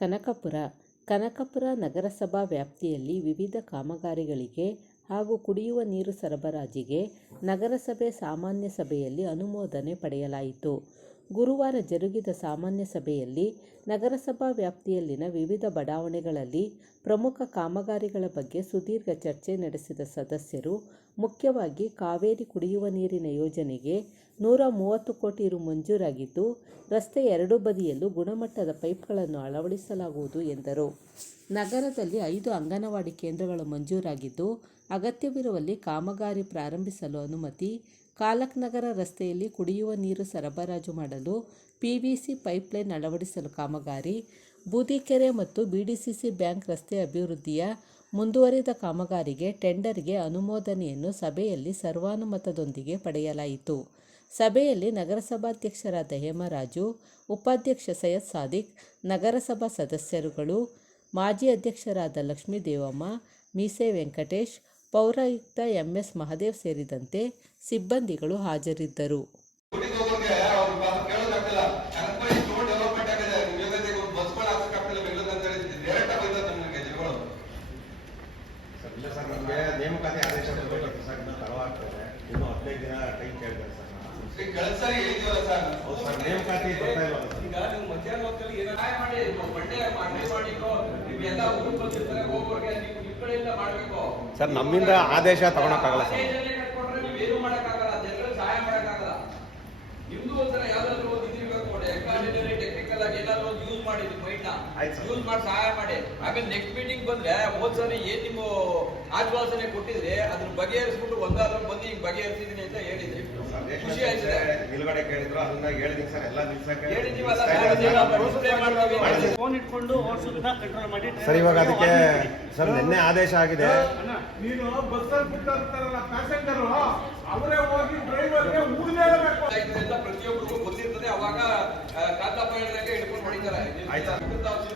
ಕನಕಪುರ ಕನಕಪುರ ನಗರಸಭಾ ವ್ಯಾಪ್ತಿಯಲ್ಲಿ ವಿವಿಧ ಕಾಮಗಾರಿಗಳಿಗೆ ಹಾಗೂ ಕುಡಿಯುವ ನೀರು ಸರಬರಾಜಿಗೆ ನಗರಸಭೆ ಸಾಮಾನ್ಯ ಸಭೆಯಲ್ಲಿ ಅನುಮೋದನೆ ಪಡೆಯಲಾಯಿತು. ಗುರುವಾರ ಜರುಗಿದ ಸಾಮಾನ್ಯ ಸಭೆಯಲ್ಲಿ ನಗರಸಭಾ ವ್ಯಾಪ್ತಿಯಲ್ಲಿನ ವಿವಿಧ ಬಡಾವಣೆಗಳಲ್ಲಿ ಪ್ರಮುಖ ಕಾಮಗಾರಿಗಳ ಬಗ್ಗೆ ಸುದೀರ್ಘ ಚರ್ಚೆ ನಡೆಸಿದ ಸದಸ್ಯರು ಮುಖ್ಯವಾಗಿ ಕಾವೇರಿ ಕುಡಿಯುವ ನೀರಿನ ಯೋಜನೆಗೆ 130 ಕೋಟಿ ರು ಮಂಜೂರಾಗಿದ್ದು, ರಸ್ತೆ ಎರಡೂ ಬದಿಯಲ್ಲೂ ಗುಣಮಟ್ಟದ ಪೈಪ್ಗಳನ್ನು ಅಳವಡಿಸಲಾಗುವುದು ಎಂದರು. ನಗರದಲ್ಲಿ 5 ಅಂಗನವಾಡಿ ಕೇಂದ್ರಗಳು ಮಂಜೂರಾಗಿದ್ದು, ಅಗತ್ಯವಿರುವಲ್ಲಿ ಕಾಮಗಾರಿ ಪ್ರಾರಂಭಿಸಲು ಅನುಮತಿ. ಕಾಲಕ್ ನಗರ ರಸ್ತೆಯಲ್ಲಿ ಕುಡಿಯುವ ನೀರು ಸರಬರಾಜು ಮಾಡಲು PVC ಪೈಪ್ಲೈನ್ ಅಳವಡಿಸಲು ಕಾಮಗಾರಿ. ಬೂದಿಕೆರೆ ಮತ್ತು BDCC ಬ್ಯಾಂಕ್ ರಸ್ತೆ ಅಭಿವೃದ್ಧಿಯ ಮುಂದುವರಿದ ಕಾಮಗಾರಿಗೆ ಟೆಂಡರ್ಗೆ ಅನುಮೋದನೆಯನ್ನು ಸಭೆಯಲ್ಲಿ ಸರ್ವಾನುಮತದೊಂದಿಗೆ ಪಡೆಯಲಾಯಿತು. ಸಭೆಯಲ್ಲಿ ನಗರಸಭಾಧ್ಯಕ್ಷರಾದ ಹೇಮರಾಜು, ಉಪಾಧ್ಯಕ್ಷ ಸೈಯದ್ ಸಾದಿಕ್, ನಗರಸಭಾ ಸದಸ್ಯರುಗಳು, ಮಾಜಿ ಅಧ್ಯಕ್ಷರಾದ ಲಕ್ಷ್ಮೀದೇವಮ್ಮ, ಮೀಸೆ ವೆಂಕಟೇಶ್, ಪೌರಾಯುಕ್ತ MS ಮಹದೇವ್ ಸೇರಿದಂತೆ ಸಿಬ್ಬಂದಿಗಳು ಹಾಜರಿದ್ದರು. ನೇಮಕಾತಿ ಆದೇಶ ಬರಬೇಕಿತ್ತು ಸರ್, ಇನ್ನೂ ತಡವಾಗ್ತದೆ. ಇನ್ನೂ 15 ದಿನ ಟೈಮ್ ಕೇಳಿದ್ದಾರೆ ಸರ್. ಸರ್ ನೇಮಕಾತಿ ಬರ್ತಾ ಇಲ್ಲ ಸರ್. ಈಗ ನೀವು ಮಧ್ಯಾಹ್ನ ಹೊತ್ತಲ್ಲಿ ಏನಾದ್ರು ಮಾಡಿ ಸರ್, ನಮ್ಮಿಂದ ಆದೇಶ ತಗೊಳಕ್ಕಾಗಲ್ಲ ಸರ್. ನೀವೇನು ಮಾಡಕ್ಕಾಗಲ್ಲ, ಜನಗಳು ಸಹಾಯ ಮಾಡಕ್ಕಾಗಲ್ಲ. ನಿಮ್ದು ಒಂಥರ ಯಾವ್ದಾದ್ರು ಒಂದು ಇದಿರ್ಬೇಕು ನೋಡಿ, ಟೆಕ್ನಿಕಲ್ ಆಗಿ ಏನಾದ್ರು ಒಂದು ಯೂಸ್ ಮಾಡಿ ಮೈಂಡ್ ಯೂಸ್ ಮಾಡಿ ಸಹಾಯ ಮಾಡಿ. ಆಮೇಲೆ ನೆಕ್ಸ್ಟ್ ಮೀಟಿಂಗ್ ಬಂದ್ರೆ ಹೋದ್ಸರಿ ಏನ್ ನಿಮ್ಮ ಆಶ್ವಾಸನೆ ಕೊಟ್ಟಿದ್ರೆ ಅದ್ರ ಬಗೆಹರಿಸ್ಬಿಟ್ಟು ಒಂದಾದ್ರೂ ಬಂದು ಹಿಂಗ್ ಬಗೆಹರಿಸಿದೀನಿ ಅಂತ ಹೇಳಿದ್ರಿ. ಖುಷಿ ಆಯ್ತದೆ. ನಿಲ್ಗಡೆ ಕೇಳಿದ್ರು, ಅದನ್ನ ಹೇಳಿದೀನಿ ಸರ್. ಎಲ್ಲ ನಿಲ್ಸಕ್ಕೆ ಫೋನ್ ಇಟ್ಕೊಂಡು ಕಂಟ್ರೋಲ್ ಮಾಡಿ ಸರ್. ಇವಾಗ ಅದಕ್ಕೆ ಸರ್ ನಿನ್ನೆ ಆದೇಶ ಆಗಿದೆ. ನೀನು ಬಸ್ಸಲ್ಲಿ ಬಿಟ್ಟಿರ್ತಾರಲ್ಲ ಪ್ಯಾಸೆಂಜರು, ಅವರೇ ಹೋಗಿ ಡ್ರೈವರ್ಗೆ ಊಡಲೇಬೇಕು ಅಂತ ಪ್ರತಿಯೊಬ್ಬರಿಗೂ ಗೊತ್ತಿರ್ತದೆ. ಅವಾಗ ಕಾಂತಪ್ಪ ಹೇಳಿದಾಗ ಹಿಡ್ಕೊಂಡು ಹೊಡಿತಾರೆ.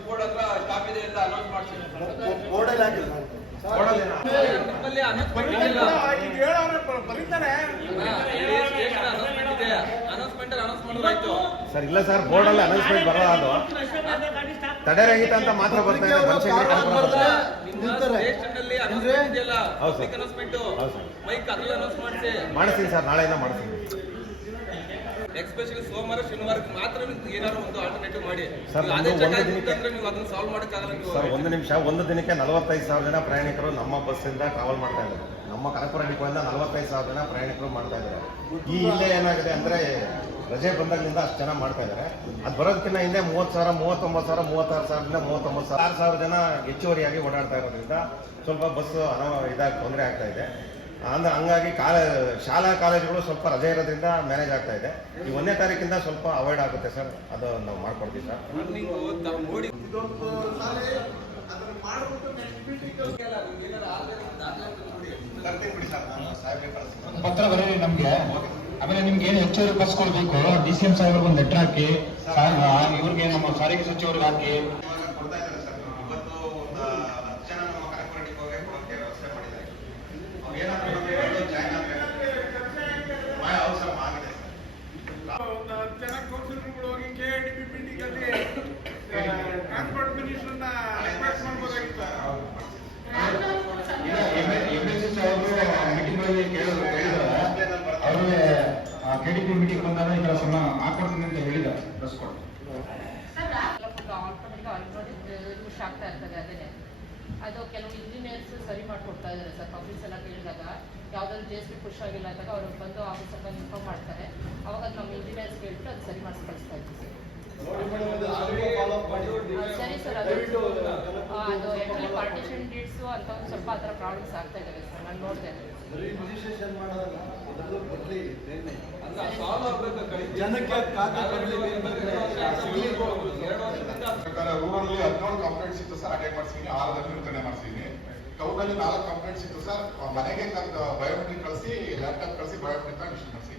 ಬೋರ್ಡ್ ಹತ್ರ ಸ್ಟಾಪ್ ಇದೆ ಅಂತ ಅನೌನ್ಸ್ ಮಾಡ್ತೀನಿ. ಸರ್ ಇಲ್ಲ ಸರ್, ಬೋರ್ಡ್ ಅಲ್ಲಿ ಅನೌನ್ಸ್ಮೆಂಟ್ ಬರೋದು ಅದು ತಡೆರಹಿತ ಅಂತ ಮಾತ್ರ ಬರ್ತಾ ಇದೆ. ಮಾಡಿಸ್ತೀನಿ ಸರ್, ನಾಳೆಯಿಂದ ಮಾಡಿಸ್ತೀನಿ. ಎಸ್ಪೆಷಲಿ ಸೋಮವಾರ ಶನಿವಾರಕ್ಕೆ ಮಾತ್ರ ಏನಾದ್ರು ಒಂದು ಆಲ್ಟರ್ನೇಟಿವ್ ಮಾಡಿ ಸರ್. ನೀವು ಅದನ್ನ ಸಾಲ್ವ್ ಮಾಡಕ್ಕಾಗಲ್ಲ. ಸರ್ ಒಂದು ನಿಮಿಷ, ಒಂದು ದಿನಕ್ಕೆ 45,000 ಜನ ಪ್ರಯಾಣಿಕರು ನಮ್ಮ ಬಸ್ಸಿಂದ ಟ್ರಾವೆಲ್ ಮಾಡ್ತಾ ಇದ್ದಾರೆ. ನಮ್ಮ ಕನಕಪುರ ಡಿಪೋಯಿಂದ 45,000 ಜನ ಪ್ರಯಾಣಿಕರು ಮಾಡ್ತಾ ಇದ್ದಾರೆ. ಈ ಇಲ್ಲೇ ಏನಾಗಿದೆ ಅಂದ್ರೆ ರಜೆ ಬಂದಾಗಲಿಂದ ಅಷ್ಟು ಜನ ಮಾಡ್ತಾ ಇದ್ದಾರೆ. ಅದು ಬರೋದಕ್ಕಿಂತ ಹಿಂದೆ 30,000, 39,000, 36,000, 39,000, 6,000 ಜನ ಹೆಚ್ಚುವರಿಯಾಗಿ ಓಡಾಡ್ತಾ ಇರೋದ್ರಿಂದ ಸ್ವಲ್ಪ ಬಸ್ ಇದಾಗಿ ತೊಂದರೆ ಆಗ್ತಾ ಇದೆ. ಅಂದ್ರೆ ಹಂಗಾಗಿ ಶಾಲಾ ಕಾಲೇಜುಗಳು ಸ್ವಲ್ಪ ರಜೆ ಇರೋದ್ರಿಂದ ಮ್ಯಾನೇಜ್ ಆಗ್ತಾ ಇದೆ. ಈ 1ನೇ ತಾರೀಕಿಂದ ಸ್ವಲ್ಪ ಅವಾಯ್ಡ್ ಆಗುತ್ತೆ ಸರ್, ಅದು ನಾವು ಮಾಡ್ಕೊಡ್ತೀವಿ ಸರ್. ಪತ್ರ ಬರೀರಿ ನಮ್ಗೆ. ಆಮೇಲೆ ನಿಮ್ಗೆ ಏನು ಹೆಚ್ಚುವರಿ ಬಸ್ ಕೊಡ್ಬೇಕು, DCM ಸಾಹೇಬ್ರಿಗೆ ಒಂದು ಲೆಟರ್ ಹಾಕಿ, ಇವ್ರಿಗೆ ನಮ್ಮ ಸಾರಿಗೆ ಸಚಿವರಿಗೆ ಹಾಕಿ. Transport ಮಿನಿಸ್ಟರ್ನ request ಮಾಡ್ಬೋದಾಗಿತ್ತು. ಅವ್ರಿಗೆ KDP ಮೀಟಿಂಗ್ ಬಂದಾಗ ಈ ಕೆಲಸ ಹಾಕೊಡ್ತೀನಿ ಅಂತ ಹೇಳಿದ ಬಸ್ ಕೊಟ್ಟು ಆಗ್ತಾ ಇರ್ತದೆ. ಅದೇ ಅದು ಕೆಲವು ಇಂಜಿನಿಯರ್ಸ್ ಸರಿ ಮಾಡಿಕೊಡ್ತಾ ಇದ್ದಾರೆ ಸರ್. ಪಬ್ಲಿಕ್ಸ್ ಎಲ್ಲ ಕೇಳಿದಾಗ ಯಾವುದಾದ್ರು JSP ಪುಷ್ ಆಗಿಲ್ಲ ಅಂದಾಗ ಅವ್ರಿಗೆ ಬಂದು ಆಫೀಸರ್ ಬಂದು ಇನ್ಫಾರ್ಮ್ ಮಾಡ್ತಾರೆ. ಅವಾಗ ಅದು ನಮ್ಮ ಇಂಜಿನಿಯರ್ಸ್ ಕೇಳ್ಬಿಟ್ಟು ಅದು ಸರಿ ಮಾಡಿಸಿ ಕಳಿಸ್ತಾ ಇದ್ದೀವಿ ಸರಿ ಸರ್. ಅದು ಆ್ಯಕ್ಚುಲಿ ಪಾರ್ಟಿಷನ್ ಡೀಟ್ಸು ಅಂತ ಒಂದು ಸ್ವಲ್ಪ ಆ ಥರ ಪ್ರಾಬ್ಲಮ್ಸ್ ಆಗ್ತಾ ಇದ್ದಾವೆ ಸರ್. ನಾನು ನೋಡಿದೆ ರೂರಲ್ಲಿ 14 ಕಂಪ್ಲೇಂಟ್ಸ್ ಇತ್ತು ಸರ್, ಅಟೆಂಡ್ ಮಾಡಿಸಿದ್ದೀನಿ. 6 ನಿರ್ಣಯ ಮಾಡಿಸಿದ್ದೀನಿ. ಟೌನಲ್ಲಿ 4 ಕಂಪ್ಲೇಂಟ್ಸ್ ಇತ್ತು ಸರ್. ಮನೆಗೆ ಬಯೋಮೆಟ್ರಿಕ್ ಕಳಿಸಿ, ಲ್ಯಾಪ್ಟಾಪ್ ಕಳಿಸಿ ಬಯೋಮೆಟ್ರಿಕ್ ಮಿಷನ್ ಮಾಡಿಸಿ.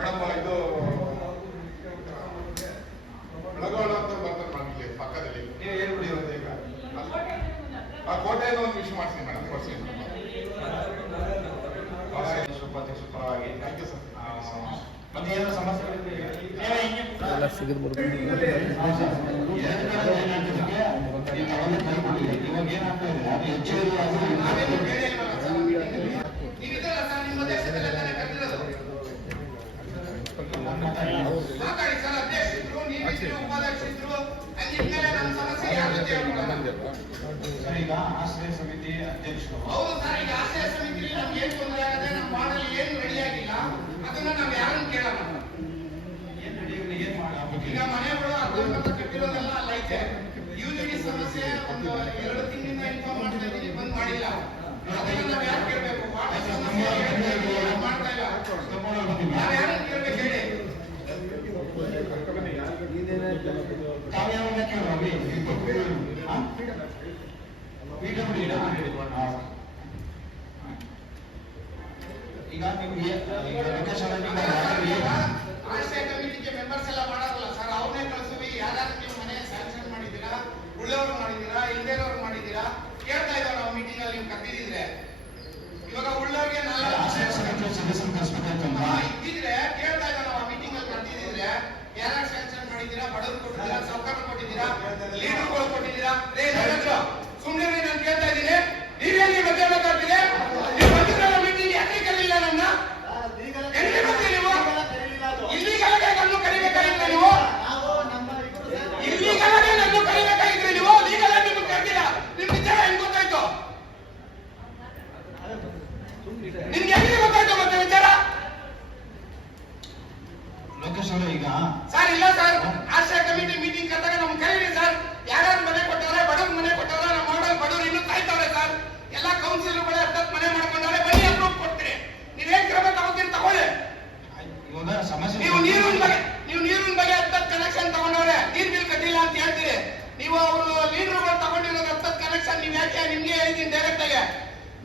ಮೇಡಮ್ ಇದು ಬೆಳಗಾವಿ ಅಂತ ಬರ್ತಾರೆ ನಮಗೆ ಪಕ್ಕದಲ್ಲಿ. ನೀವು ಹೇಳ್ಬಿಡಿ ಇರುತ್ತೆ. ಈಗ ಕೋಟೆಯಿಂದ ಒಂದು ವಿಷಯ ಮಾಡಿಸಿ ಮೇಡಮ್, ಕೊಡ್ಸಿ. ಉಪಾಧ್ಯಕ್ಷ ಮತ್ತೆ ಏನೋ ಸಮಸ್ಯೆಗಳಿದ್ರೆ ಇವಾಗ ಏನಾಗ್ತಾ ಇದೆ ಅದು ಹೆಚ್ಚುವರಿ ಸರ್ ಈಗ ಆಶ್ರಯ ಸಮಿತಿ ಅಧ್ಯಕ್ಷರು ಹೌದು ಸರ್, ಈಗ ಆಶ್ರಯ ಸಮಿತಿಲಿ ನಮ್ಗೆ ಏನ್ ತೊಂದರೆ ಆಗದೆ, ನಮ್ಮ ಮಾಡಲ್ ಏನು ರೆಡಿ ಆಗಿಲ್ಲ, ಅದನ್ನ ನಾವ್ ಯಾರನ್ನ ಕೇಳೋಣ? ಈಗ ಮನೆಗಳು ಅರ್ಧಂಬರ್ಧ ಕಟ್ಟಿರೋದೆಲ್ಲ ಅಲ್ಲ ಐತೆ. ಯುಜಿಡಿ ಸಮಸ್ಯೆ ಒಂದು 2 ತಿಂಗಳಿಂದ ಇನ್ಫಾರ್ಮ್ ಮಾಡ್ತಾ ಇದ್ದೀನಿ, ಬಂದ್ ಮಾಡಿಲ್ಲ. ಅದನ್ನ ನಾವ್ ಯಾರು ಕೇಳ್ಬೇಕು? ವಾಟರ್ ಸಮಸ್ಯೆ ಮಾಡ್ತಾ ಇಲ್ಲ, ನಾವ್ ಯಾರನ್ನ ಕೇಳ್ಬೇಕು ಹೇಳಿ? ತಾವ್ಯಾವಾಗ ಕೇಳಿ ಈಗ ನಿಮ್ಗೆ ಆಶ್ರಯ ಕಮಿಟಿಗೆ ಮೆಂಬರ್ಸ್ ಎಲ್ಲ ಮಾಡೋದಲ್ಲ ಸರ್, ಅವ್ರನ್ನೇ ಕಳಿಸ್ತೀವಿ. ಯಾರು ನೀವು ಮನೆ ಸ್ಯಾಂಕ್ಷನ್ ಮಾಡಿದ್ದೀರಾ, ಉಳ್ಳವರು ಮಾಡಿದ್ದೀರಾ, ಇಲ್ದೇರವ್ರು ಮಾಡಿದ್ದೀರಾ ಕೇಳ್ತಾ ಇದ್ದಾವೆ ನಾವು ಮೀಟಿಂಗ್ ಅಲ್ಲಿ. ನೀವು ಕರೆದಿದ್ರೆ ಇವಾಗ ಉಳ್ಳವ್ರಿಗೆ ಆಶ್ರಯ ಸಮಿತಿ ಸದಸ್ಯರು ಕಳಿಸ್ಬೇಕಾಯ್ತಂತ ಇದ್ದಿದ್ರೆ ಕೇಳ್ತಾ ಇದ್ದಾವೆ ನಾವು. ಮೀಟಿಂಗ್ ಅಲ್ಲಿ ಕರೆದಿದ್ರೆ ಯಾರು ಸ್ಯಾಂಕ್ಷನ್ ಮಾಡಿದ್ದೀರಾ, ಬಡವರು ಕೊಟ್ಟಿದ್ದೀರಾ, ಸೌಕರ್ಯ ಕೊಟ್ಟಿದ್ದೀರಾ, ಲೀಡರ್ಗಳು ಕೊಟ್ಟಿದ್ದೀರಾ? ಸುಮ್ಮನೆ ನಾನು ಕೇಳ್ತಾ ಇದ್ದೀನಿ, ನೀವೇನು ಮಧ್ಯ ಮಾತಾಡ್ತೀರಿ? ನೀವು ಬಂದಿದ್ರಲ್ಲ ಮೀಟಿಂಗ್, ಯಾಕೆ ಕರೀಲಿಲ್ಲ ನನ್ನ? ಎಲ್ಲಿ ಬರ್ತೀರಿ ನೀವು? ಇಲ್ಲಿಗಲಗೆ ನನ್ನ ಕರಿಬೇಕಾಗಿದ್ರೆ ನೀವು, ಇಲ್ಲಿಗಲಗೆ ನನ್ನ ಕರಿಬೇಕಾಗಿದ್ರೆ ನೀವು ಲೀಗಲ್ ಆಗಿ ನಿಮ್ಗೆ ಕರೆದಿಲ್ಲ. ನಿಮ್ ವಿಚಾರ ಹೆಂಗ್ ಗೊತ್ತಾಯ್ತು? ನಿಮ್ಗೆ ಹೆಂಗೆ ಗೊತ್ತಾಯ್ತು ಮತ್ತೆ ವಿಚಾರ? ಲೋಕೇಶ್ ಅವರು ಈಗ ಸರ್ ಇಲ್ಲ ಸರ್, ಆಶ್ರಯ ಕಮಿಟಿ ಮೀಟಿಂಗ್ ಕರೆದಾಗ ನಮ್ಗೆ ಕರೀರಿ ಸರ್. ಯಾರ್ಯಾರು ಮನೆ ಕೊಟ್ಟವ್ರೆ, ಬಡವ್ರ ಮನೆ ಕೊಟ್ಟವ್ರೆ, ನಮ್ಮ ಮಾಡಲ್ ಬಡವ್ರು ಇನ್ನೂ ಕಾಯ್ತವ್ರೆ ಸರ್. ಎಲ್ಲ ಕೌನ್ಸಿಲರ್ಗಳು 10 ಮನೆ ಮಾಡ್ಕೊಂಡವ್ರೆ, ಬನ್ನಿ ಅಪ್ರೂವ್ ಕೊಡ್ತೀರಿ. ನೀವೇನ್ ಕ್ರಮ ತಗೋತೀರಿ ತಗೊಳ್ಳಿ. ಇವಾಗ ಸಮಸ್ಯೆ ನೀವು ನೀರಿನ ಬಗ್ಗೆ 10 ಕನೆಕ್ಷನ್ ತಗೊಂಡವ್ರೆ, ನೀರ್ ಬಿಲ್ ಕಟ್ಟಿಲ್ಲ ಅಂತ ಹೇಳ್ತೀರಿ. ನೀವು ಅವರು ಲೀಡರ್ಗಳು ತಗೊಂಡಿರೋದು 10 ಕನೆಕ್ಷನ್, ನೀವ್ ಯಾಕೆ? ನಿಮ್ಗೆ ಹೇಳಿದೀನಿ ಡೈರೆಕ್ಟ್ ಆಗಿ,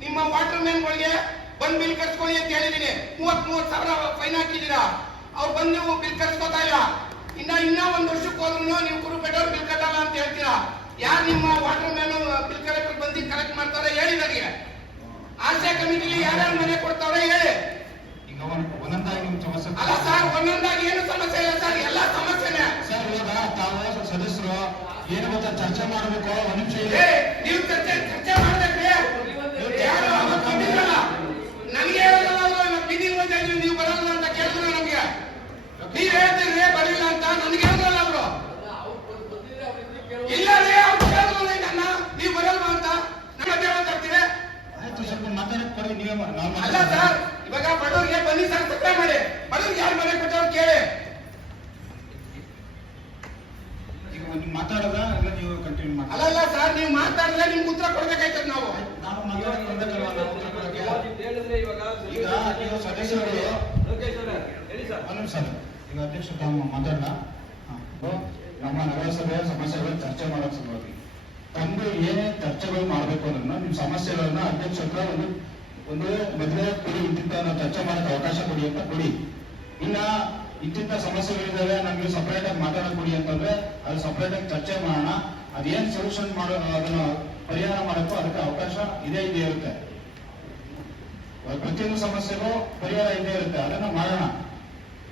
ನಿಮ್ಮ ವಾಟರ್ ಮ್ಯಾನ್ಗಳಿಗೆ ಬಂದ್ ಬಿಲ್ ಕಟ್ಸ್ಕೊಳ್ಳಿ ಅಂತ ಹೇಳಿದೀನಿ. 30,000 ಫೈನ್ ಹಾಕಿದೀರಾ, ಅವ್ರು ಬಂದು ನೀವು ಬಿಲ್ ಕಟ್ಸ್ಕೊತಾ ಇಲ್ಲ. ಇನ್ನ 1 ವರ್ಷಕ್ಕೆ ಹೋದ್ರು ನೀವು ಕುರುಪೇಟೆಯವ್ರು ಬಿಲ್ ಕಟ್ಟಲ್ಲ ಅಂತ ಹೇಳ್ತೀರಾ. ಯಾರು ನಿಮ್ಮ ವಾಟರ್ ಮ್ಯಾನ್ ಬಿಲ್ ಕಲೆಕ್ಟರ್ ಬಂದು ಕಲೆಕ್ಟ್ ಮಾಡ್ತಾರೆ ಹೇಳಿ ನನಗೆ. ಆಶ್ರಯ ಕಮಿಟಿಲಿ ಯಾರ್ಯಾರು ಮನೆ ಕೊಡ್ತಾವ್ರೆ ಹೇಳಿ. ಈಗ ಒಂದೊಂದಾಗಿ ನಿಮ್ ಸಮಸ್ಯೆ ಅಲ್ಲ ಸರ್, ಒಂದೊಂದಾಗಿ ಏನು ಸಮಸ್ಯೆ ಇಲ್ಲ ಸರ್, ಎಲ್ಲ ಸಮಸ್ಯೆನೆ. ಸರ್ ಇವಾಗ ತಾವು ಸದಸ್ಯರು ಏನು ಗೊತ್ತಾ ಚರ್ಚೆ ಮಾಡಬೇಕು. ಒಂದ್ ನಿಮಿಷ ನೀವು ಚರ್ಚೆ ಮಾಡ್ಬೇಕ್ರಿ. ಯಾರು ಅವತ್ತು ಬಂದಿದ್ರಲ್ಲ, ನನಗೆ ಹೇಳೋದಲ್ಲ, ಮೀಟಿಂಗ್ ಅಂತ ಹೇಳಿದ್ವಿ, ನೀವು ಬರಲ್ಲ ಅಂತ ಕೇಳಿದ್ರು ನಮ್ಗೆ. ನೀವ್ ಹೇಳ್ತೀರಿ ಬರಲಿಲ್ಲ ಅಂತ, ನನಗೆ ಹೇಳಿದ್ರಲ್ಲ ಅವರು. ಇಲ್ಲ ರೀ, ಅವ್ರು ಕೇಳಿದ್ರು ನನ್ನ, ನೀವು ಬರಲ್ವಾ ಅಂತ. ನಮ್ಮ ಮಧ್ಯ ಮಾತಾಡ್ತೀವಿ. ಆಯ್ತು, ಸ್ವಲ್ಪ ಮಾತಾಡಕ್ ಕೊಡಿ ನೀವೇ. ಅಲ್ಲ ಸರ್, ಇವಾಗ ಬಡವ್ರಿಗೆ ಬನ್ನಿ ಸರ್, ಸಪ್ಲೈ ಮಾಡಿ. ಬಡವ್ರಿಗೆ ಯಾರು ಮನೆ ಕೊಟ್ಟವ್ರು ಕೇಳಿ. ಈಗ ನೀವು ಮಾತಾಡೋದ ಇಲ್ಲ ನೀವು ಕಂಟಿನ್ಯೂ ಮಾಡಿ? ಅಲ್ಲ ಸರ್, ನೀವು ಮಾತಾಡಿದ್ರೆ ನಿಮ್ಗೆ ಉತ್ತರ ಕೊಡ್ಬೇಕಾಯ್ತದ ನಾವು. ನಾವು ಮಾತಾಡೋದಲ್ವಾ ನಾವು ಉತ್ತರ ಕೊಡೋಕೆ? ಹೇಳಿದ್ರೆ ಇವಾಗ ಈಗ ನೀವು ಸದಸ್ಯರುಗಳು ಲೋಕೇಶ್ ಅವರೇ ಹೇಳಿ ಸರ್. ಒಂದು ನಿಮಿಷ ಈಗ ಅಧ್ಯಕ್ಷ ತಾವು ಮಾತಾಡೋಣ. ನಮ್ಮ ನಗರಸಭೆಯ ಸಮಸ್ಯೆಗಳು ಚರ್ಚೆ ಮಾಡೋ ಸಲುವಾಗಿ ತಂದು ಏನೇ ಚರ್ಚೆಗಳು ಮಾಡಬೇಕು ಅನ್ನೋದನ್ನ ನಿಮ್ಮ ಸಮಸ್ಯೆಗಳನ್ನ ಅಧ್ಯಕ್ಷ ಹತ್ರ ಒಂದು ಮದುವೆ ಕೊಡಿ, ಇಂತಿಂತ ಚರ್ಚೆ ಮಾಡಕ್ಕೆ ಅವಕಾಶ ಕೊಡಿ ಅಂತ ಕೊಡಿ. ಇನ್ನ ಇಂತಿಂತ ಸಮಸ್ಯೆಗಳಿದ್ದಾವೆ, ನಮ್ಗೆ ಸಪರೇಟ್ ಆಗಿ ಮಾತಾಡಕ್ ಕೊಡಿ ಅಂತಂದ್ರೆ ಅದು ಸಪರೇಟ್ ಆಗಿ ಚರ್ಚೆ ಮಾಡೋಣ. ಅದೇನ್ ಸೊಲ್ಯೂಷನ್ ಮಾಡೋ ಅದನ್ನ ಪರಿಹಾರ ಮಾಡಕ್ಕೂ ಅದಕ್ಕೆ ಅವಕಾಶ ಇದೇ ಇರುತ್ತೆ. ಪ್ರತಿಯೊಂದು ಸಮಸ್ಯೆಗೂ ಪರಿಹಾರ ಇದ್ದೇ ಇರುತ್ತೆ, ಅದನ್ನ ಮಾಡೋಣ.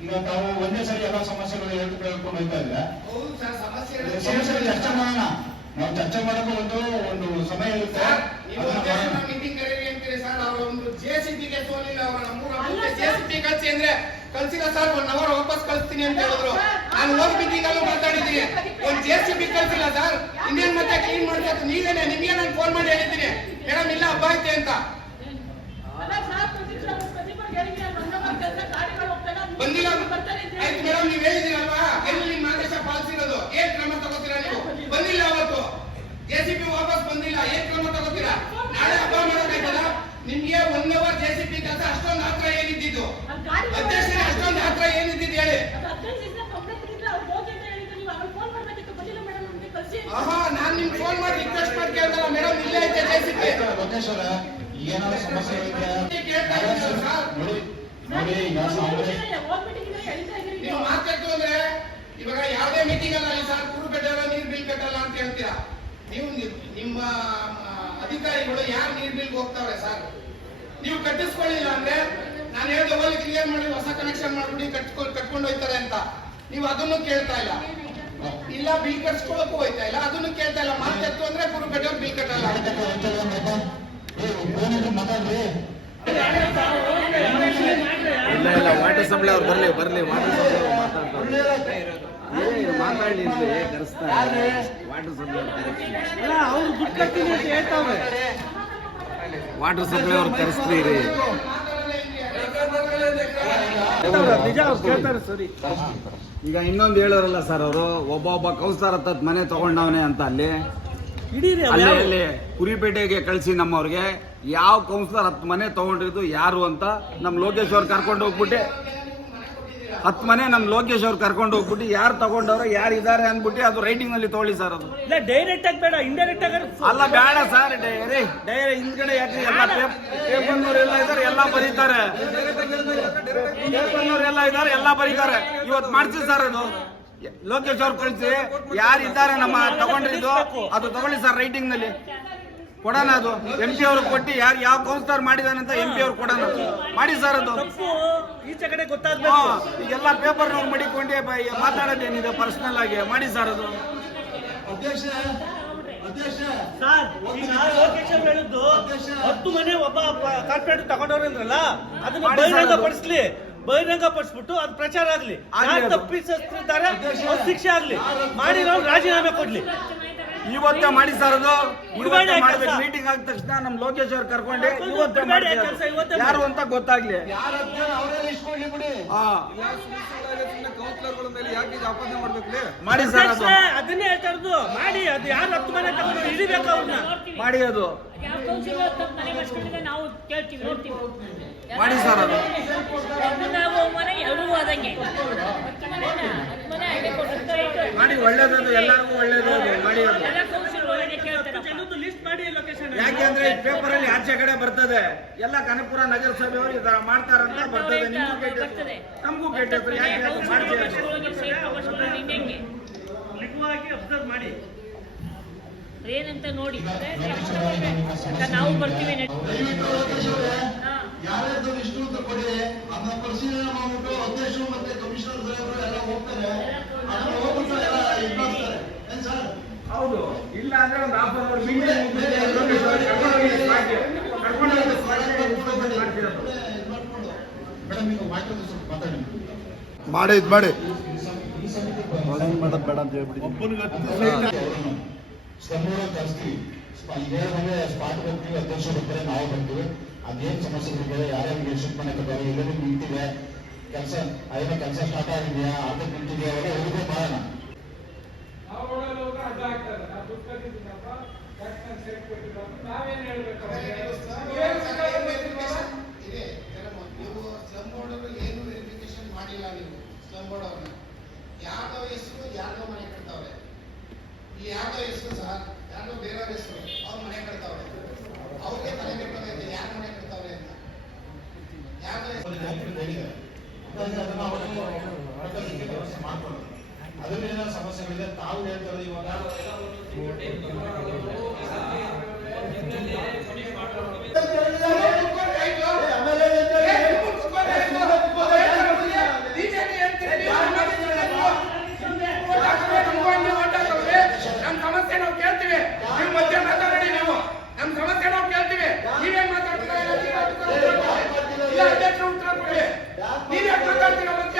ಈಗ ತಾವು ಒಂದೇ ಸರಿ ಎಲ್ಲ ಸಮಸ್ಯೆಗಳು ಹೇಳ್ಕೊಂಡು ಹೋಗ್ತಾ ಇದ್ರೆ ಹೌದು ಸರ್, ಸಮಸ್ಯೆಗಳು ಚರ್ಚೆ ಮಾಡೋಣ. ನಾವು ಚರ್ಚೆ ಮಾಡಕ್ಕೂ ಒಂದು ಸಮಯ ಇರುತ್ತೆ. ಮೀಟಿಂಗ್ ಕರೀರಿ ಅಂತೀರಿ ಸರ್. ಅವ್ರು ಒಂದು ಜೆಸಿಬಿಗೆ ಸೋಲಿಲ್ಲ, ಅವ್ರ ನಮ್ಮೂರ ಜೆಸಿಬಿ ಕಳ್ಸಿ ಅಂದ್ರೆ ಕಳ್ಸಿಲ್ಲ ಸರ್. 1 ಅವರ್ ವಾಪಸ್ ಕಳಿಸ್ತೀನಿ ಅಂತ ಹೇಳಿದ್ರು. ನಾನು ಹೋಗಿ ಮೀಟಿಂಗ್ ಅಲ್ಲೂ ಮಾತಾಡಿದ್ದೀನಿ, ಒಂದು ಜೆಸಿಬಿ ಕಳ್ಸಿಲ್ಲ ಸರ್. ಇನ್ನೇನ್ ಮತ್ತೆ ಕ್ಲೀನ್ ಮಾಡ್ಬೇಕು ನೀವೇನೆ. ನಿಮ್ಗೆ ನಾನು ಫೋನ್ ಮಾಡಿ ಹೇಳಿದ್ದೀನಿ, ಮೇಡಮ್ ಇಲ್ಲ ಹಬ್ಬ ಐತೆ ಅಂತ. ಬಂದಿಲ್ಲ. ಆಯ್ತು ಮೇಡಮ್, ನೀವ್ ಹೇಳಿದಿರಲ್ವಾ, ಎಲ್ಲಿ ನಿಮ್ಮ ಆದೇಶ ಪಾಲಿಸಿರೋದು, ಏನ್ ಕ್ರಮ ತಗೋತೀರಾ ನೀವು? ಬಂದಿಲ್ಲ ಅವತ್ತು ಜೆಸಿಬಿ ವಾಪಸ್ ಬಂದಿಲ್ಲ, ಏನ್ ಕ್ರಮ ತಗೋತೀರಾ? ನಾಳೆ ಹಬ್ಬ ಮಾಡೋಕಾಯ್ತಲ್ಲ ನಿಮ್ಗೆ? 1 ಅವರ್ ಜೆಸಿಬಿ ಕೆಲಸ ಅಷ್ಟೊಂದು ಹತ್ರ ಏನಿದ್ದು? ಅಧ್ಯಕ್ಷರಿಗೆ ಅಷ್ಟೊಂದು ಹತ್ರ ಏನಿದ್ದು ಹೇಳಿ? ನಾನ್ ನಿಮ್ಗೆ ಫೋನ್ ಮಾಡಿ ರಿಕ್ವೆಸ್ಟ್ ಮಾಡಿ ಕೇಳ್ತಲ್ಲ ಮೇಡಮ್, ಇಲ್ಲೇ ಐತೆ ಜೆಸಿಬಿ. ಲೋಕೇಶ್ ಅವರ ಏನಾದ್ರು ಸಮಸ್ಯೆ ಕೇಳ್ತಾ ಇದ್ದೀರಾ ಸರ್? ನೋಡಿ ಈಗ ನೀವು ಮಾತಾಡ್ತು ಅಂದ್ರೆ ಇವಾಗ ಯಾವುದೇ ಮೀಟಿಂಗ್ ಅಲ್ಲ ಸರ್, ಕುರುಪೇಟೆಯವರು ನೀರ್ ಬಿಲ್ ಕಟ್ಟಲ್ಲ ಅಂತ ಹೇಳ್ತೀರಾ. ನೀವು ನಿಮ್ಮ ಅಧಿಕಾರಿಗಳು ಯಾರು ನೀರ್ ಬಿಲ್ ಹೋಗ್ತಾವ್ರೆ ಸರ್? ನೀವು ಕಟ್ಟಿಸ್ಕೊಳ್ಳಿಲ್ಲ ಅಂದ್ರೆ ನಾ ನಾನು ಹೇಳಿದ ಹೋಗಿ ಕ್ಲಿಯರ್ ಮಾಡಿ ಹೊಸ ಕನೆಕ್ಷನ್ ಮಾಡ್ಬಿಟ್ಟು ಕಟ್ಕೊಂಡು ಹೋಯ್ತಾರೆ ಅಂತ. ನೀವು ಅದನ್ನು ಕೇಳ್ತಾ ಇಲ್ಲ. ಇಲ್ಲ ಬಿಲ್ ಕಟ್ಸ್ಕೊಳಕ್ಕೂ ಹೋಯ್ತಾ ಇಲ್ಲ, ಅದನ್ನು ಕೇಳ್ತಾ ಇಲ್ಲ. ಮಾತೆತ್ತು ಅಂದ್ರೆ ಗುರುಪೇಟೆಯವ್ರು ಬಿಲ್ ಕಟ್ಟಲ್ಲ. ಇಲ್ಲ ವಾಟರ್ ಸಪ್ಲೈ ಅವ್ರು ಬರ್ಲಿ ವಾಟರ್ ಸಪ್ಲೈ ಮಾತಾಡಲಿ ಕರೆಸ್ತಾರೆ. ವಾಟರ್ ಸಪ್ಲೈ ಅವ್ರು ದುಡ್ಡು ಕಟ್ತೀನಿ ಅಂತ ಹೇಳ್ತಾವ್ರೆ. ವಾಟರ್ ಸಪ್ಲೈ ಅವ್ರು ಕರೆಸ್ತೀರಿ. ನಿಜ ಅವ್ರು ಕೇಳ್ತಾರೆ ಸರಿ. ಈಗ ಇನ್ನೊಂದು ಹೇಳೋರಲ್ಲ ಸರ್ ಅವರು, ಒಬ್ಬ ಕೌನ್ಸಿಲರ್ ಹತ್ತತ್ ಮನೆ ತಗೊಂಡವನೆ ಅಂತ ಅಲ್ಲಿ ಕುರಿಪೇಟೆಗೆ ಕಳಿಸಿ ನಮ್ಮವ್ರಿಗೆ ಯಾವ ಕೌನ್ಸಿಲರ್ 10 ಮನೆ ತಗೊಂಡಿದ್ದು ಯಾರು ಅಂತ ನಮ್ ಲೋಕೇಶ್ ಅವ್ರು ಕರ್ಕೊಂಡು ಹೋಗ್ಬಿಟ್ಟು 10 ಮನೆ ನಮ್ ಲೋಕೇಶ್ ಅವ್ರು ಕರ್ಕೊಂಡು ಹೋಗ್ಬಿಟ್ಟು ಯಾರು ತಗೊಂಡವ್ರು ಯಾರು ಇದಾರೆ ಅಂದ್ಬಿಟ್ಟು ಅದು ರೈಟಿಂಗ್ ನಲ್ಲಿ ತಗೊಳ್ಳಿ ಸರ್. ಅದು ಇಲ್ಲ ಡೈರೆಕ್ಟ್ ಆಗಿ ಬೇಡ, ಇಂಡೈರೆಕ್ಟ್ ಆಗಿ ಅಲ್ಲ ಬೇಡ ಸರ್. ಡೈರೆಕ್ಟ್ ಹಿಂದ್ಗಡೆ ಯಾಕೆ ಎಲ್ಲ ಪೇಪರ್ನವ್ರೆಲ್ಲ ಇದಾರೆ, ಎಲ್ಲ ಬರೀತಾರೆ. ಪೇಪರ್ನವ್ರೆಲ್ಲ ಇದಾರೆ, ಎಲ್ಲ ಬರೀತಾರೆ. ಇವತ್ತು ಮಾಡ್ಸಿ ಸರ್. ಅದು ಲೋಕೇಶ್ ಅವ್ರು ಕಳಿಸಿ ಯಾರಿದ್ದಾರೆ ನಮ್ಮ ತಗೊಂಡಿದ್ದು ಅದು ತಗೊಳ್ಳಿ ಸರ್. ರೈಟಿಂಗ್ ನಲ್ಲಿ ಕೊಡೋಣ. ಅದು MP ಅವ್ರಿಗೆ ಕೊಟ್ಟು ಯಾರು ಯಾವ ಕೌನ್ಸಿಲರ್ ಮಾಡಿದಾನೆ ಅಂತ MP ಅವ್ರು ಕೊಡೋಣ. ಮಾಡಿ ಸರ್. ಅದು ಈಚೆ ಕಡೆ ಗೊತ್ತಾಗ್ಬೇಕು. ಈಗೆಲ್ಲ ಪೇಪರ್ ನಾವು ಮಡಿಕೊಂಡೆ ಮಾತಾಡೋದೇನಿದೆ ಪರ್ಸನಲ್ ಆಗಿ ಮಾಡಿ ಸರ್. ಅದು ಸರ್ ಈಗ ಲೋಕೇಶ್ ಅವ್ರು ಹೇಳಿದ್ದು 10 ಮನೆ ಒಬ್ಬ ಕಾರ್ಪೊರೇಟ್ ತಗೊಂಡವ್ರು ಅಂದ್ರಲ್ಲ, ಅದನ್ನ ಬಹಿರಂಗ ಪಡಿಸ್ಲಿ. ಬಹಿರಂಗ ಪಡಿಸ್ಬಿಟ್ಟು ಅದು ಪ್ರಚಾರ ಆಗ್ಲಿ. ಯಾರು ತಪ್ಪಿಸಿದ್ದಾರೆ ಅವ್ರು ಶಿಕ್ಷೆ ಆಗ್ಲಿ. ಮಾಡಿರೋ ರಾಜೀನಾಮೆ ಕೊಡ್ಲಿ. ಇವತ್ತೇ ಮಾಡಿ ಸರ್. ಅದು ಇವತ್ತೇ ಮಾಡ್ಬೇಕು. ಮೀಟಿಂಗ್ ಆದ ತಕ್ಷಣ ನಮ್ ಲೋಕೇಶ್ ಅವ್ರು ಕರ್ಕೊಂಡೆ ಇವತ್ತೇ ಮಾಡಿ ಯಾರು ಅಂತ ಗೊತ್ತಾಗ್ಲಿ. ಕೌನ್ಸಿಲರ್ಗಳ ಮೇಲೆ ಯಾಕೆ ಆಪಾದನೆ ಮಾಡ್ಬೇಕು? ಮಾಡಿ ಸರ್. ಅದು ಅದನ್ನೇ ಹೇಳ್ತಾ ಇರೋದು. ಮಾಡಿ. ಅದು ಯಾರು 10 ಮನೆ ತಗೊಂಡು ಹಿಡಿಬೇಕು ಅವ್ರನ್ನ ಮಾಡಿ. ಅದು ನಾವು ಕೇಳ್ತೀವಿ, ನೋಡ್ತೀವಿ. ಮಾಡಿ ಸರ್. ಅದು ನಾವು ಮನೆ ಎರಡೂ ಆದಂಗೆ ಮಾಡಿ. ಒಳ್ಳೇದದು, ಎಲ್ಲರಿಗೂ ಒಳ್ಳೇದು. ಅದು ಮಾಡಿ. ಅದು ಲಿಸ್ಟ್ ಮಾಡಿ ಲೊಕೇಶನ್. ಯಾಕೆಂದ್ರೆ ಪೇಪರ್ ಅಲ್ಲಿ ಆಚೆ ಕಡೆ ಬರ್ತದೆ ಎಲ್ಲ ಕನಕಪುರ ನಗರಸಭೆಯವರು ಇದರ ಮಾಡ್ತಾರಂತ ಬರ್ತದೆ. ನಿಮಗೂ ಕೆಟ್ಟದ್ದು ನಮಗೂ ಕೆಟ್ಟದ್ದು. ಯಾಕೆ ಮಾಡ್ತೀವಿ? ಲಘುವಾಗಿ ಅಬ್ಸರ್ವ್ ಮಾಡಿ ಏನಂತ ನೋಡಿ ನಾವು ಬರ್ತೀವಿ. ಯಾರ್ಯಾರು ಇಷ್ಟು ಅಂತ ಕೊಡಿ, ಅದನ್ನ ಪರಿಶೀಲನೆ ಮಾಡ್ಬಿಟ್ಟು ಅಧ್ಯಕ್ಷರು ಮತ್ತೆ ಕಮಿಷನರ್ ಸಾಹೇಬರು ಎಲ್ಲ ಹೋಗ್ತಾರೆ. ಅದನ್ನ ಹೋಗ್ಬಿಟ್ಟು ಎಲ್ಲ ಇದು ಮಾಡ್ತಾರೆ. ಏನ್ ಸರ್? ಹೌದು. ಇಲ್ಲ ಅಂದ್ರೆ ಒಂದು ಹಾಫ್ ಅವರ್ ಮೇಡಮ್ ಈಗ ಮಾತಾಡೋದು ಸ್ವಲ್ಪ ಮಾತಾಡಿ. ಮಾಡಿ ಇದು ಮಾಡಿ ಮಾಡೋದು ಬೇಡ ಅಂತ ಹೇಳ್ಬಿಡಿ. ಸ್ಲಮ್ಮೂರ ಕಳಿಸ್ತೀವಿ. ಇದೇ ಸ್ಪಾಟ್ ಹೋಗ್ತೀವಿ, ಅಧ್ಯಕ್ಷರು ಬರ್ತಾರೆ, ನಾವು ಬರ್ತೀವಿ. ಅದೇನು ಸಮಸ್ಯೆಗಳಿದೆ, ಯಾರ್ಯಾರಿಗೆ ಶಿಫ್ಟ್ ಮನೆ ಕಟ್ಟಾರೆ, ಎಲ್ಲರಿಗೂ ನಿಂತಿದೆ ಕೆಲಸ, ಅದೇನೋ ಕೆಲಸ ಸ್ಟಾರ್ಟ್ ಆಗಿದೆಯಾ, ಅರ್ಧ ನಿಂತಿದೆಯಾ, ಅವೆಲ್ಲ ಎಲ್ಲಿಗೂ ಮಾಡೋಣ. ನೀವು ಸ್ಲಮ್ ಬೋರ್ಡ್ ಏನು ವೆರಿಫಿಕೇಶನ್ ಮಾಡಿಲ್ಲ. ನೀವು ಸ್ಲಮ್ ಬೋರ್ಡ್ ಅವ್ರನ್ನ ಯಾರ್ದೋ ಹೆಸರು ಯಾರ್ದೋ ಮನೆ ಕಟ್ತಾವ್ರೆ. ಇಲ್ಲಿ ಯಾರ್ದೋ ಹೆಸರು ಸಹ ಯಾರ್ದೋ ಬೇರೆಯವ್ರ ಹೆಸರು ಅವ್ರ ಮನೆ ಕಟ್ತಾವ್ರೆ. ಅವ್ರಿಗೆ ತಲೆ ಕೆಟ್ಟೋಗೈತೆ ಯಾರ ಮನೆ ಕಟ್ತಾವ್ರೆ ಅಂತ. ಯಾರ್ದೋ ಅದರಲ್ಲಿ ಏನೋ ಸಮಸ್ಯೆಗಳಿದೆ ತಾವು ಹೇಳ್ತಾರೆ. ಇವಾಗ ನಮ್ಮ ಸಮಸ್ಯೆ ನಾವು ಕೇಳ್ತೀವಿ. ನೀವು ಮಧ್ಯ ಮಾತಾಡಿ. ನೀವು ನಮ್ಮ ಸಮಸ್ಯೆ ನಾವು ಕೇಳ್ತೀವಿ. ನೀವೇನ್ ಮಾತಾಡ್ತೀರಾ? ಇಲ್ಲ ಅಧ್ಯಕ್ಷರು ಉತ್ತರ ಕೊಡಿ. ನೀವ್ ಯಾಕೆ ಮಾತಾಡ್ತೀರಾ ಮಧ್ಯ?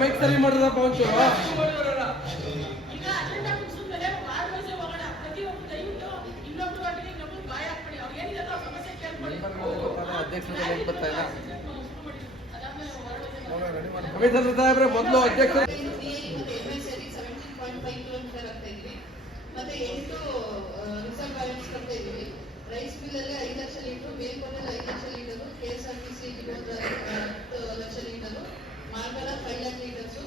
ಮೈಕ್ ಸರಿ ಮಾಡಿದ್ರಪ್ಪ ಒಂಚೂರು. ಈಗ ಅಜೆಂಡಾ ಮುಗಿಸ್ಮೇಲೆ ವಾರ್ಡ್ ವೈಸ್ ಹೋಗೋಣ. ಪ್ರತಿಯೊಬ್ಬರು ದಯವಿಟ್ಟು ಇನ್ನೊಬ್ರು ಒಟ್ಟಿಗೆ ಇನ್ನೊಬ್ರು ಬಾಯ್ ಹಾಕ್ಬೇಡಿ. ಅವ್ರು ಏನಿದೆ ಆ ಸಮಸ್ಯೆ ಕೇಳ್ಕೊಳ್ಳಿ. ಮೊದಲು ಅಧ್ಯಕ್ಷ ಮತ್ತೆ 8 ರಿಸರ್ವ್ ಬ್ಯಾಲೆನ್ಸ್ ಕಟ್ತಾ ಇದೀವಿ. ರೈಸ್ ಮಿಲ್ ಅಲ್ಲಿ 5 ಲಕ್ಷ ಲೀಟರ್, ಮೇಲ್ಕೋಟೆಯಲ್ಲಿ 5 lakh litre, KSRTC 10 lakh litre, ಮಾರ್ಗಲ 5 ಲಕ್ಷ ಲೀಟರ್ಸ್,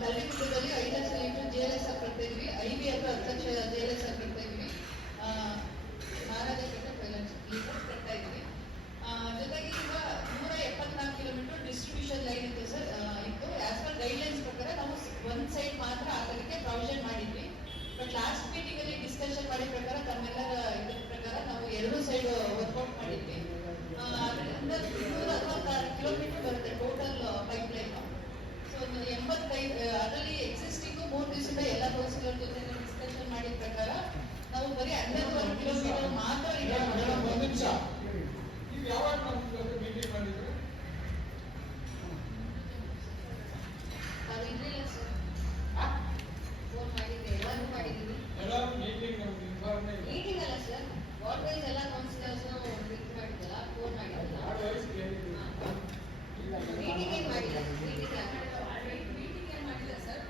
ಕಲ್ಲಿಗುಡ್ಡದಲ್ಲಿ 5 ಲಕ್ಷ ಲೀಟರ್ JLSR ಕಟ್ತಾ ಇದೀವಿ. IB ಹತ್ರ 10 ಲಕ್ಷ JLSR ಕಟ್ತಾ ಇದೀವಿ. ಮಹಾರಾಜಪೇಟೆ 5 ಲಕ್ಷ ಲೀಟರ್ ಕಟ್ತಾ ಇದೀವಿ. ಜೊತೆಗೆ ಈಗ 174 ಕಿಲೋಮೀಟರ್ ಡಿಸ್ಟ್ರಿಬ್ಯೂಷನ್ ಲೈನ್ ಇತ್ತು ಸರ್. ಇತ್ತು ಆಸ್ ಪರ್ ಗೈಡ್ಲೈನ್ಸ್ ಪ್ರಕಾರ ನಾವು ಒಂದ್ ಸೈಡ್ ಮಾತ್ರ ಹಾಕೋದಕ್ಕೆ ಪ್ರಾವಿಷನ್ ಮಾಡಿದ್ವಿ. ಬಟ್ ಲಾಸ್ಟ್ ಮೀಟಿಂಗ್ ಅಲ್ಲಿ ಡಿಸ್ಕಷನ್ ಮಾಡಿದ ಪ್ರಕಾರ ತಮ್ಮೆಲ್ಲರ ಇದ್ರ ಪ್ರಕಾರ ನಾವು 2 ಸೈಡ್ ವರ್ಕೌಟ್ ಮಾಡಿದ್ವಿ. ಅದರಿಂದ 266 ಕಿಲೋಮೀಟರ್ ಬರುತ್ತೆ ಟೋಟಲ್ ಪೈಪ್ ಲೈನ್. ಸೊ 85 ಅದರಲ್ಲಿ ಎಕ್ಸಿಸ್ಟಿಂಗ್ 3 ದಿವಸದಿಂದ ಎಲ್ಲ ಕೌನ್ಸಿಲರ್ ಜೊತೆ ಡಿಸ್ಕಷನ್ ಮಾಡಿದ ಪ್ರಕಾರ ನಾವು ಬರೀ 12 ಕಿಲೋಮೀಟರ್ ಮಾತ್ರ ಈಗ ಒಂದು ನಿಮಿಷ ಯಾವಾಗ ಮೀಟಿಂಗ್ ಮಾಡಿದ್ರು ಅದು ಇರಲಿಲ್ಲ ಸರ್. ಫೋನ್ ಮಾಡಿದ್ದೆ, ಎಲ್ಲರೂ ಮಾಡಿದ್ದೀವಿ. ಎಲ್ಲರೂ ಮೀಟಿಂಗ್ ಮೀಟಿಂಗ್ ಅಲ್ಲ ಸರ್, ವಾರ್ಡ್ ವೈಸ್ ಎಲ್ಲ ಕೌನ್ಸಿಲರ್ಸ್ ಮೀಟ್ ಮಾಡಿದ್ದಲ್ಲ, ಫೋನ್ ಮಾಡಿದ್ದಲ್ಲ. ಮೀಟಿಂಗ್ ಏನು ಮಾಡಿಲ್ಲ, ಮೀಟಿಂಗ್ ಏನು ಮಾಡಿಲ್ಲ ಸರ್.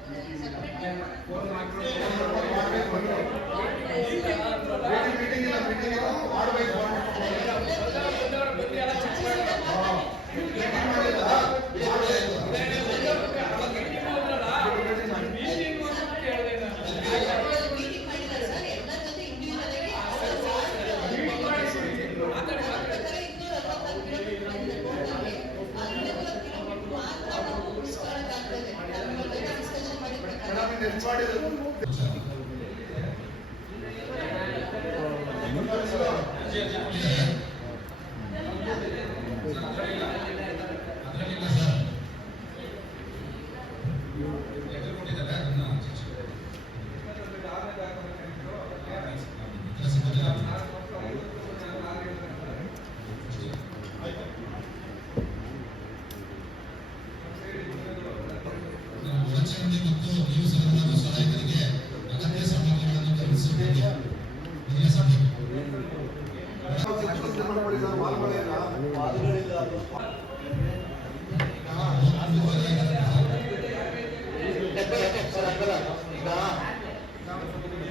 ಈಗ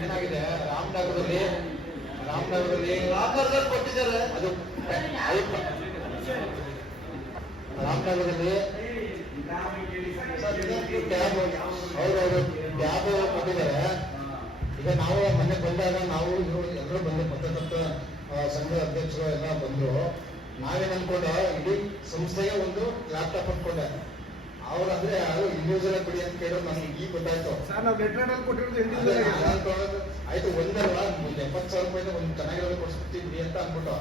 ಏನಾಗಿದೆ, ರಾಮನಗರದಲ್ಲಿ ಕೊಟ್ಟಿದ್ದಾರೆ. ಅದು ರಾಮನಗರದಲ್ಲಿ ಅವರು ಟ್ಯಾಬ್ ಕೊಟ್ಟಿದ್ದಾರೆ. ಈಗ ನಾವು ಮೊನ್ನೆ ಬಂದಾಗ ನಾವು ಎಲ್ಲರೂ ಬಂದು ಪತ್ರಕರ್ತ ಸಂಘದ ಅಧ್ಯಕ್ಷರು ಎಲ್ಲ ಬಂದ್ರು. ನಾವೇನ್ ಅನ್ಕೊಂಡೆ, ಇಡೀ ಸಂಸ್ಥೆಗೆ ಒಂದು ಲ್ಯಾಪ್ಟಾಪ್ ಅನ್ಕೊಂಡೆ. ಅವ್ರು ಅಂದ್ರೆ ಯಾರು ಇಂಡಿವಿಜುವಲ್ ಕೊಡಿ ಅಂತ ಕೇಳೋದು ನಮ್ಗೆ ಈಗ ಗೊತ್ತಾಯ್ತು. ಆಯ್ತು, ಒಂದಲ್ಲ 70,000 ರೂಪಾಯಿ ಒಂದು ಚೆನ್ನಾಗಿರೋ ಕೊಡ್ಸ್ಬಿಟ್ಟಿದ್ವಿ ಅಂತ ಅನ್ಬಿಟ್ಟು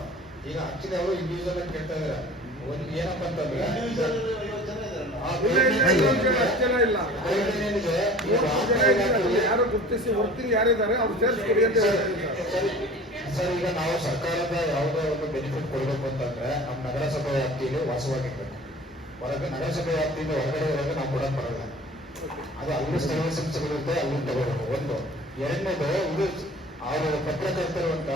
ಈಗ ಆಕ್ಚುಲಿ ಅವರು ಇಂಡಿವಿಜುವಲ್ ಕೇಳ್ತಾ ಇದಾರೆ. ಒಂದು ಏನಪ್ಪ ಅಂತಂದ್ರೆ ಯಾರು ಗುರುತಿಸಿ ವರ್ಕಿಂಗ್ ಯಾರಿದ್ದಾರೆ ಅವ್ರು ಸೇರಿಸ್ಕೊಡಿ ಅಂತ ಸರ್. ಈಗ ನಾವು ಸರ್ಕಾರದ ಯಾವುದೋ ಒಂದು ಬೆನಿಫಿಟ್ ಕೊಡಬೇಕು ಅಂತಂದ್ರೆ ನಮ್ಮ ನಗರಸಭೆ ವ್ಯಾಪ್ತಿಯಲ್ಲಿ ವಾಸವಾಗಿರ್ಬೇಕು. ಹೊರಗೆ ನಗರಸಭೆ ವ್ಯಾಪ್ತಿಯಿಂದ ಹೊರಗಡೆ ನಾವು ಕೊಡಕ್ ಬರಲ್ಲ. ಅದು ಅಲ್ಲಿ ಸ್ಥಳೀಯ ಸಂಸ್ಥೆಗಳಿರುತ್ತೆ, ಅಲ್ಲಿ ತಗೋಬೇಕು. ಒಂದು. ಎರಡನೇದು, ಇದು ಅವರು ಪತ್ರಕರ್ತರು ಅಂತ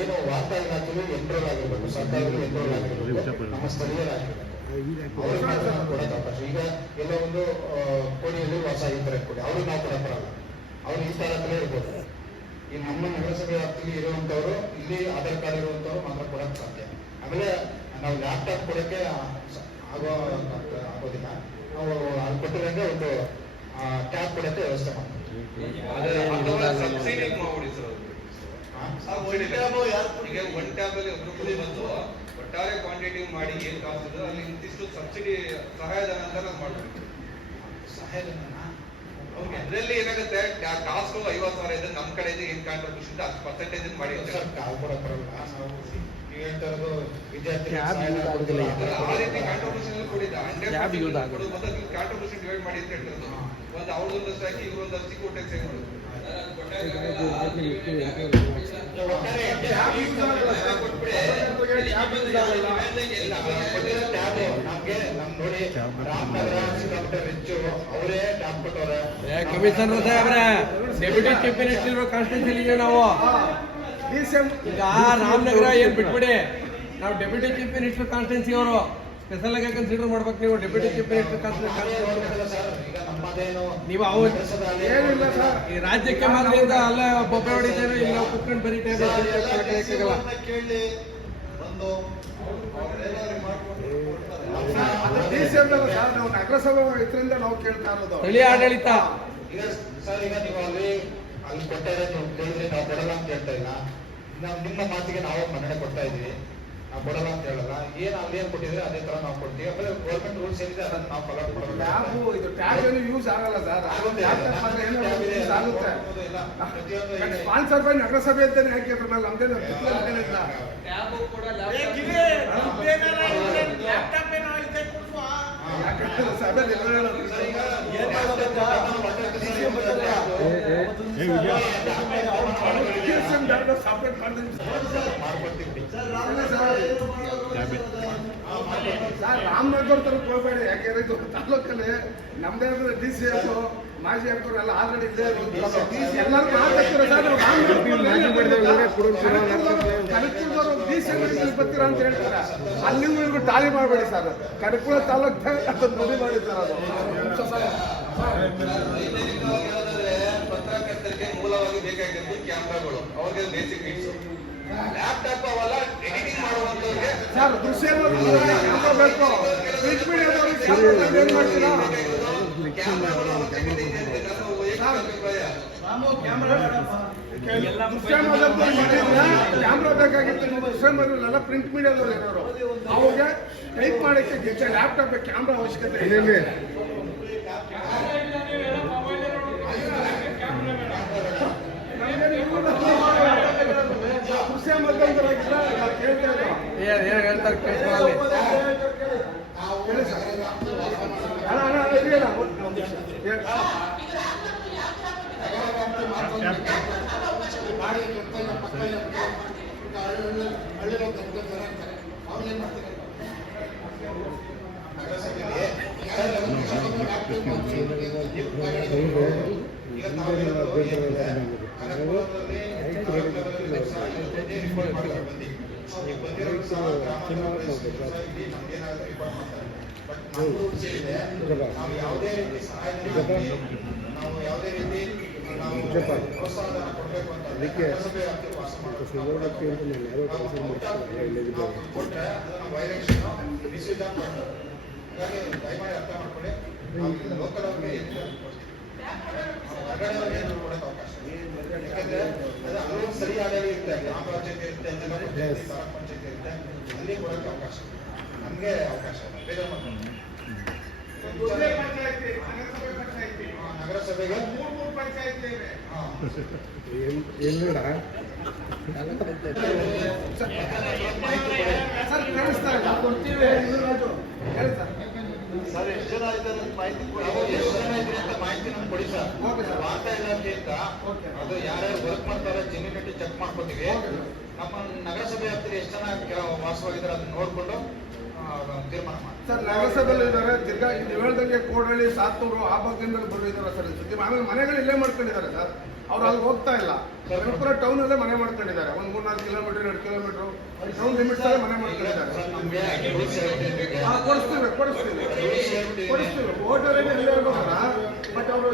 ಏನು ವಾರ್ತಾ ಇಲಾಖೆಯಲ್ಲಿ ಎನ್ರೋಲ್ ಆಗಿರ್ಬೇಕು, ಸರ್ಕಾರದಲ್ಲಿ ಎನ್ರೋಲ್ ಆಗಿರ್ಬೇಕು, ನಮ್ಮ ಸ್ಥಳೀಯರಾಗಿರ್ಬೇಕು. ಅವ್ರಿಗೆ ಕೊಡೋದು ಅವಕಾಶ. ಈಗ ಎಲ್ಲ ಒಂದು ಕೋಣಿಯಲ್ಲಿ ವಾಸ ಆಗಿರ್ತಾರೆ ಕೊಡಿ, ಅವ್ರಿಗೆ ನಾವು ಕೊಡಕ್ ಬರಲ್ಲ. ಅವ್ರು ಈ ತಾಲೂಕಲ್ಲೇ ಇರ್ಬೋದು. ಈ ನಮ್ಮ ನಗರಸಭೆ ವ್ಯಾಪ್ತಿಯಲ್ಲಿ ಇರುವಂತವ್ರು, ಇಲ್ಲಿ ಆಧಾರ್ ಕಾರ್ಡ್ ಇರುವಂತವ್ರು ಮಾತ್ರ ಕೊಡಕ್ ಸಾಧ್ಯ. ಆಮೇಲೆ ನಾವು ಲ್ಯಾಪ್ಟಾಪ್ ಕೊಡಕ್ಕೆ ಆಗೋದಿಲ್ಲ. ನಾವು ಅಲ್ಲಿ ಕೊಟ್ಟಿರಂಗೆ ಒಂದು ಟ್ಯಾಬ್ ಕೊಡಕ್ಕೆ ವ್ಯವಸ್ಥೆ ಮಾಡ್ತೀವಿ. ಒನ್ ಟ್ಯಾಬ್ ಅಲ್ಲಿ ಬಂದು ಒಟ್ಟಾರೆ ಕ್ವಾಂಟಿಟಿ ಮಾಡಿ ಏನ್ ಕಾಸ್ಟ್ ಅಲ್ಲಿ ಇಂತಿಷ್ಟು ಸಬ್ಸಿಡಿ ಸಹಾಯಧನ ಅಂತ ನಾವು ಮಾಡ್ಬೇಕು. ಸಹಾಯಧನ ಅದರಲ್ಲಿ ಏನಾಗುತ್ತೆ, ಕಾಸ್ಟ್ 50,000 ಇದೆ, ನಮ್ಮ ಕಡೆಯಿಂದ ಏನ್ ಕಾಂಟ್ರಿಬ್ಯೂಷನ್ 10% ಮಾಡಿ ಕಾಲ್ ಕೊಡಕ್ ಬರಲ್ಲ. ನಾವು ಹೇಳ್ತಾ ಇರೋದು ವಿದ್ಯಾರ್ಥಿ ಆ ರೀತಿ ಕಾಂಟ್ರಿಬ್ಯೂಷನ್ ಕೊಡಿದ್ದ 100% ಕಾಂಟ್ರಿಬ್ಯೂಷನ್ ಡಿವೈಡ್ ಮಾಡಿ ಅಂತ ಹೇಳ್ತಾರೆ. ಒಂದು ಅವ್ರದೊಂದಷ್ಟು ಹಾಕಿ ಇವ್ರೊಂದಷ್ಟು ಕೊಟ್ಟೆ ಸೇವ್ ಮಾಡೋದು. ಕಮಿಷನರ್ ಸಾಹೇಬ್ರೆ, ಡೆಪ್ಯೂಟಿ ಚೀಫ್ ಮಿನಿಸ್ಟರ್ ಕಾನ್ಸ್ಟಿಟ್ಯೂನ್ಸಿ ನಾವು ಈಗ ರಾಮನಗರ ಏನ್ ಬಿಟ್ಬಿಡಿ, ನಾವು ಡೆಪ್ಯೂಟಿ ಚೀಫ್ ಮಿನಿಸ್ಟರ್ ಕಾನ್ಸ್ಟಿಟ್ಯೂನ್ಸಿ ಅವರು ಸ್ಪೆಷಲ್ ಆಗಿ ಕನ್ಸಿಡರ್ ಮಾಡ್ಬೇಕು. ನೀವು ಡೆಪ್ಯೂಟಿ ಚೀಫ್ ಮಿನಿಸ್ಟರ್ ನೀವು ಈ ರಾಜ್ಯಕ್ಕೆ ಮಾತ್ರ ಅಲ್ಲ ಬೊಬ್ಬೆ ಹೊಡಿತೇವೆ, ಇಲ್ಲಿ ನಾವು ಕುತ್ಕೊಂಡು ಬರೀತೇವೆ. ನಗರಸಭೆ ಇದರಿಂದ ನಾವು ಕೇಳ್ತಾ ಇರೋದು ಸ್ಥಳೀಯ ಆಡಳಿತ. ಈಗ ಸರ್, ಈಗ ನೀವು ಅಲ್ಲಿ ಕೊಟ್ಟಾರೆ, ನೀವು ಕೇಳಿದ್ರೆ ನಾವು ಕೊಡಲ್ಲ ಅಂತ ಹೇಳ್ತಾ ಇಲ್ಲ. ನಾವು ನಿಮ್ಮ ಮಾತಿಗೆ ನಾವು ಮನ್ನಣೆ ಕೊಡ್ತಾ ಇದೀವಿ. ನಾವು ಕೊಡಲ್ಲ ಅಂತ ಹೇಳಲ್ಲ. ಏನ್ ಅಲ್ಲಿ ಏನ್ ಕೊಟ್ಟಿದ್ರೆ ಅದೇ ತರ ನಾವು ಕೊಡ್ತೀವಿ. ಆಮೇಲೆ ಗೌರ್ಮೆಂಟ್ ರೂಲ್ಸ್ ಏನಿದೆ ಅದನ್ನ ನಾವು ಫಾಲೋ ಮಾಡಬೇಕು. ಇದು ಟ್ಯಾಗ್ ಏನು ಯೂಸ್ ಆಗಲ್ಲ ಸರ್. ಸ್ಪಾನ್ಸರ್ ಬೈ ನಗರಸಭೆ ಅಂತಾನೆ ಹಾಕಿದ್ರ ಮೇಲೆ ನಮ್ದೇನು ಇಲ್ಲ. ಸಭೆ ರಾಮನಗರ ತರಕ್ ಹೋಗ್ಬೇಡಿ. ಯಾಕೆಂದ್ರೆ ಇದು ತಾಲೂಕಲ್ಲಿ ನಮ್ದೇ DC ಮಾಜಿ ಹಾಕೋರು ಎಲ್ಲ ಆಲ್ರೆಡಿ ಎಲ್ಲರೂ ಮಾತಾಡ್ತೀರ ಸರ್. ಕನಕಪುರದವರು ಬರ್ತೀರಾ ಅಂತ ಹೇಳ್ತಾರೆ. ಅಲ್ಲಿಂದ ಟಾಲಿ ಮಾಡಬೇಡಿ ಸರ್. ಕನಕಪುರ ತಾಲೂಕ್ ಅದನ್ನು ಮದುವೆ ಮಾಡಿ ಸರ್. ಅದು ಪತ್ರಕರ್ತರಿಗೆ ಮೂಲವಾಗಿ ಬೇಕಾಗಿದ್ದು ಕ್ಯಾಮ್ರಾಗಳು, ಅವ್ರಿಗೆ ಬೇಸಿಕ್ ನೀಡ್ಸು. ಲ್ಯಾಪ್ಟಾಪ್ ಅವೆಲ್ಲ ಎಡಿಟಿಂಗ್ ಮಾಡುವಂತವ್ರಿಗೆ ಸರ್ ದೃಶ್ಯ ಕ್ಯಾಮ್ರಾ ಬೇಕು. ಪ್ರಿಂಟ್ ಮೀಡಿಯಾದವ್ರಿಗೆ ಏನ್ ಮಾಡ್ತೀರಾ? ಕ್ಯಾಮ್ರಾ ಬೇಕಾಗಿತ್ತು. ಎಲ್ಲ ಪ್ರಿಂಟ್ ಮೀಡಿಯಾದವ್ರು ಇರೋರು, ಅವಾಗ ಟೈಪ್ ಮಾಡಕ್ಕೆ ಲ್ಯಾಪ್ಟಾಪ್ ಕ್ಯಾಮ್ರಾ ಅವಶ್ಯಕತೆ ಇದೆ. ನಾವು ಯಾವುದೇ ರೀತಿ ಸಹಾಯ ನಾವು ಯಾವುದೇ ರೀತಿ ಪ್ರೋತ್ಸಾಹನ ಕೊಡಬೇಕು ಅಂತ ನಗರಸಭೆ ವ್ಯಾಪ್ತಿಯಲ್ಲಿ ವಾಸ ಕೊಟ್ಟರೆ ಅದನ್ನು ವೈಲೇಷನ್ ನಿಷೇಧ ಮಾಡ್ತಾರೆ. ಹಾಗಾಗಿ ದಯಮಾಡಿ ಅರ್ಥ ಮಾಡ್ಕೊಳ್ಳಿ. ಲೋಕಲ್ ಅವ್ರಿಗೆ ಹೊರಗಡೆ ಏನು ಕೊಡೋಕೆ ಅವಕಾಶ. ಯಾಕಂದ್ರೆ ಅಲ್ಲೂ ಸರಿ ಆಡಳಿತ ಇರುತ್ತೆ, ಗ್ರಾಮ ಪಂಚಾಯತಿ ಇರುತ್ತೆ, ಜಿಲ್ಲಾ ಪಂಚಾಯತಿ, ತಾಲೂಕ್ ಪಂಚಾಯತಿ ಇರುತ್ತೆ, ಅಲ್ಲಿ ಕೊಡೋಕೆ ಅವಕಾಶ. ನಮಗೆ ಅವಕಾಶ ಬೇಗ ನಗರಸಭೆಗೆ ಸರ್ ಎಷ್ಟು ಜನ ಇದ್ದಾರೆ ಮಾಹಿತಿ ನಮ್ಗೆ ಕೊಡಿ ಸರ್. ವಾರ್ತಾ ಇಲಾಖೆಯಿಂದ ಅದು ಯಾರ್ಯಾರು ವರ್ಕ್ ಮಾಡ್ತಾರೆ ಜೆನ್ಯೂನಿಟಿ ಚೆಕ್ ಮಾಡ್ಕೊತೀವಿ. ನಮ್ಮ ನಗರಸಭೆ ವ್ಯಾಪ್ತಿಯಲ್ಲಿ ಎಷ್ಟು ಜನ ವಾಸವಾಗಿದ್ದಾರೆ ಅದನ್ನ ನೋಡ್ಕೊಂಡು ತೀರ್ಮಾನ ಮಾಡಿ ಸರ್. ನಗರಸಭೆಯಲ್ಲಿ ಇದ್ದಾರೆ, ತಿರ್ಗಾ ನೀವು ಹೇಳ್ದಂಗೆ ಕೋಡಹಳ್ಳಿ, ಸಾತ್ತೂರು ಆ ಭಾಗದಿಂದ ಬಂದಿದ್ದಾರೆ ಸರ್. ಆಮೇಲೆ ಮನೆಗಳು ಇಲ್ಲೇ ಮಾಡ್ಕೊಂಡಿದ್ದಾರೆ ಸರ್. ಅವ್ರು ಅಲ್ಲಿ ಹೋಗ್ತಾ ಇಲ್ಲ. ಕನಕಪುರ ಟೌನ್ ಅಲ್ಲೇ ಮನೆ ಮಾಡ್ಕೊಂಡಿದ್ದಾರೆ. ಒಂದು 3-4 ಕಿಲೋಮೀಟರ್ 2 ಕಿಲೋಮೀಟರ್ ಟೌನ್ ಲಿಮಿಟ್ಸ್ ಅಲ್ಲೇ ಮನೆ ಮಾಡ್ಕೊಂಡಿದ್ದಾರೆ. ಕೊಡಿಸ್ತೀವಿ ವೋಟರ್ ಇಲ್ಲೇ ಹೋಗೋಣ. ಬಟ್ ಅವರು